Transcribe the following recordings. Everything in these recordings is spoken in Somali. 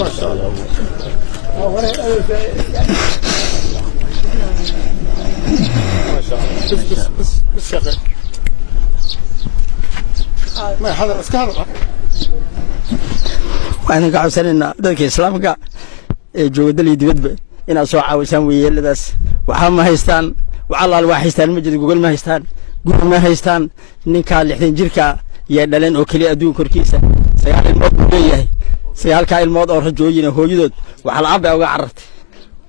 ما شاء الله ما شاء الله بس يا اخي ما هذا بس هذا waxaan ka codsanaynaa dadka islaamka ee jooga dalka dibadda inay soo caawiyaan weeyeladaas waxa ma haystaan walaal wax haystaan ma jiro Google ma haystaan guri ma haystaan ninka 60 jirka iyo dhaleen oo kaliya adduun korkiisa sagaal ilmood uu leeyahay sagaalka ilmood oo rajooyin hooyadood waxa la aabay uga carartay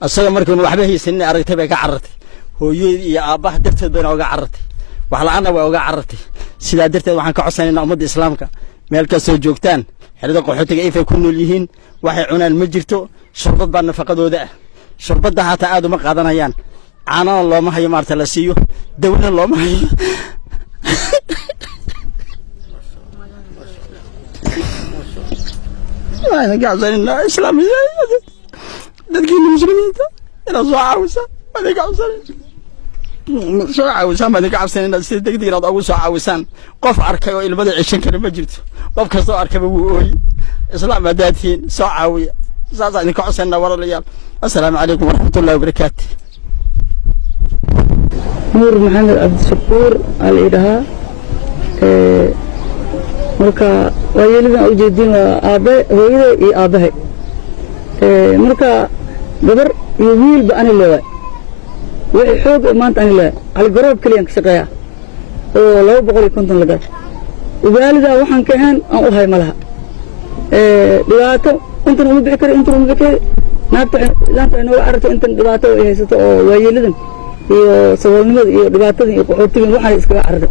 asaga markii uu waxba haysan aragtay bay ka carartay hooyadii iyo aabaha darteed bay uga carartay wax la'aana way uga carartay sidaa darteed waxaan ka codsanaynaa ummadda islaamka meel ka soo joogtaan xirada qaxootiga ay ku nool yihiin waxay cunaan ma jirto sharbad baa nafaqadooda ah sharbada hata aad uma qaadanayaan caanaha looma hayo maarta la siiyo dawladna looma hayo waxaan ka codsanaynaa islaamiyada dadkii muslimiinta inay soo caawisa waxaan ka codsanaynaa soo caawisa ma dadka cabsanayna si degdeg ah ugu soo caawisaan qof arkay oo ilmada cishan kale ma jirto qof kasta oo arkay wuu ooy islaam madaatiin soo caawiya saasaan ka codsanaa walaalayaal assalaamu calaykum waraxmatullaahi wabarakaatuh نور محمد عبد الشكور الإدها مركا ويلنا أوجدين وآباء هويدا آباء مركا قبر يويل بأن الله وحوق مانت عن الله على القراب كليان كشقيا ولو بقول كنت لقى وبالذا وحن كهان أو هاي ملها دلاتو أنت نقول بكر أنت نقول بكر نات أنا وعرفت أنت دلاتو إيه ستو ويلدن iyo saboolnimada iyo dhibaatada iyo qaxootiga waxaan iskaga carray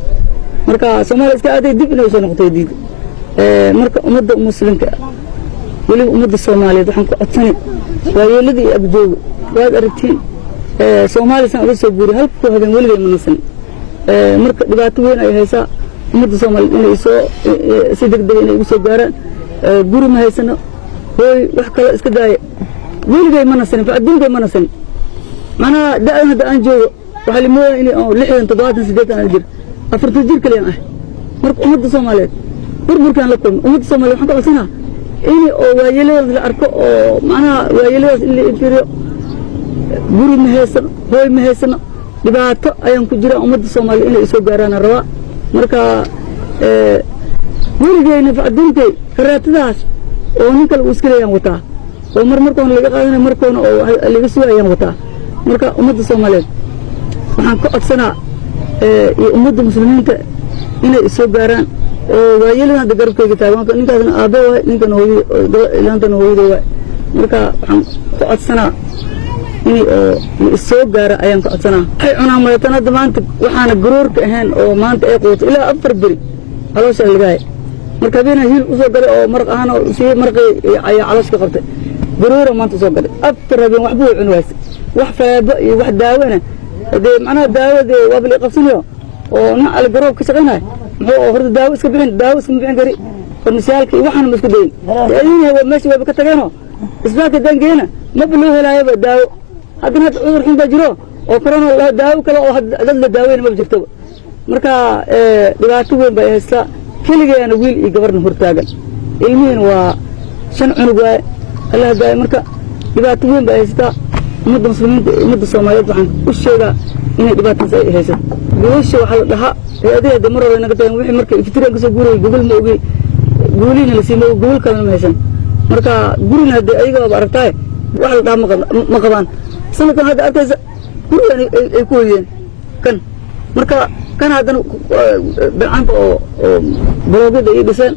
marka Soomaaliya iska aaday dib inay soo noqotay diid marka ummadda muslimka wali ummadda Soomaaliyeed waxaan ku codsanay waayeelada iyo abjooga waad aragtiin Soomaaliya san uga soo guuray halka habeen waliba ma nasan marka dhibaato weyn ay haysaa ummadda Soomaaliyeed inay soo si degdeg inay ugu soo gaaraan guri ma haysano hooy wax kale iska daaya waliba ma nasan adduunka ma nasan أنا دائما هذا أنجو وحلموا إني لحية تضاعت سديت أنا الجر أفرت الجر كليان مرك أمد الصوماليات بربر كان لكم أمد الصوماليات حتى أصلنا إني ويلوز الأركو معنا ويلوز اللي إنتريو بوري مهسن هوي مهسن لبعض أيام كجرا أمد الصومالي إني يسوق جارانا روا مركا بوري جاينا فأدين كي كرات داس ونكال وسكري يوم وتا ومركون اللي قاعدين مركون أو اللي بسوا يوم وتا marka ummadda Soomaaliyeed waxaan ku codsanaa iyo ummadda muslimiinta inay soo gaaraan oo waayelada garabkayga taagan ninkaasna aabe way ninkan hooyada ilaantana hooyada way marka waxaan ku codsanaa inay soo gaara ayaan ku codsanaa ay cunaan maantana maanta waxaana garoorka ahayn oo maanta ay qooto ilaa 4 bari caloosha lagaay marka bina hil u soo galay oo marq ahaan oo si marqay ay calooshka qabtay garoora maanta soo galay 4 habeen waxba uu cun waayay wax faado iyo wax daawana hadee macnaha daawada waa bil qabsanayo oo na al garoob ka shaqeynay muxuu horta daawo iska bixin kari farmashaalka iyo waxaan isku dayin ayuu waa meesha waa ka tagano isbaaka dangeena ma biloo helaayaba daawo hadana cudur xun baa jiro oo corona la daawo kale oo dad la daaweyn ma jirto marka dhibaato weyn bay haysaa kaligeena wiil iyo gabarna hortaagan ilmihiina waa 5 cunug waay Allah daay marka dhibaato weyn bay haysaa ummadda muslimiinta ummadda Soomaaliyeed waxaan u sheegaa inay dhibaato ay hayso goosha waxa la dhahaa adeega mar walba naga tagan wixii markay iftiraan ka soo guuray Google ma ogi guulina la siimo Google kale ma haysan marka gurina hadii ayaga oo aragtay wax la dhaama ma qabaan sanadkan hadda arkaysa guriga ay ku hoyeen kan marka kan hadan bilcaanta oo baloogada ay dhiseen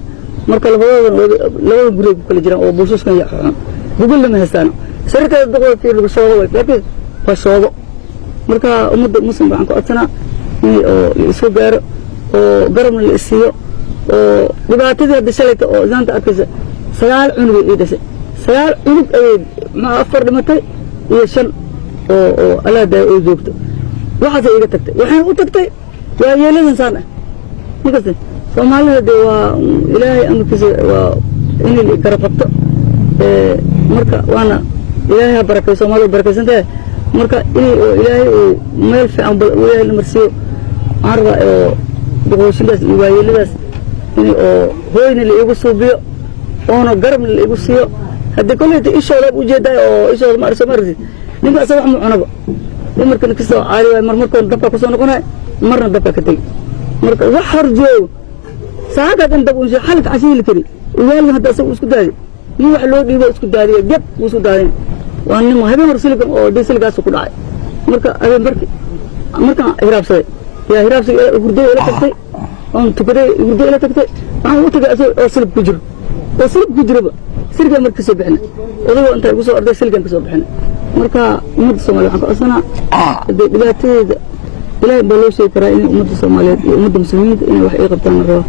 marka labada guri ku kala jiraan oo buushaskan iyo Google ma haystaan شركة الدخول في الصواب لكن فالصواب مركا أمد مسلم عن قطنا يسوق جار وجرم الإسيو وبعتذر هذا الشركة زانت أكيد سيال عنق يدرس سيال عنق ما أفر متى يشن على ده يزوجته واحد إذا تكت وحين وتكت يا يلي إنسان مكسر فمال هذا وإلهي أمر كذا وإني اللي كرفته مركا وأنا إلهي بركة Soomaaliya barakaysantahay marka ilaahay meel fiican ilaahay la marsiyo arba oo duqooshidaas iyo waayeladaas in hooyna la igu suubiyo oo garabna la igu siiyo هذا كله إيشوا وجد أو إيشوا ما أرسل مرة نبغى أسوي حمو عنبه مركن كسر عالي مركن دبّا كسر نقولنا مرة دبّا كتير مركن وحر جو ساعات هذا ندبّون شيء حلق عشان الكري ويالله هذا أسوي اسكت داري مو حلو يبغى اسكت داري جب واسكت داري وأنا ما هذا مرسل لكم أو ديسل قاس سكت داري مركن هذا مركن هراب سوي يا هراب سوي غردو إلى تكتي أن تقدر غردو إلى تكتي أنا تقدر أسوي بجرب وصلت بجربة سرقة مركز سبحنا وضوء أنت يقصو أرد سرقة مركز سبحنا مركا أمد الصومالية حق أصلا بلا بلوشي كرا إن أمد الصومالية أمد المسلمين إن وحقيقة بتاعنا الروح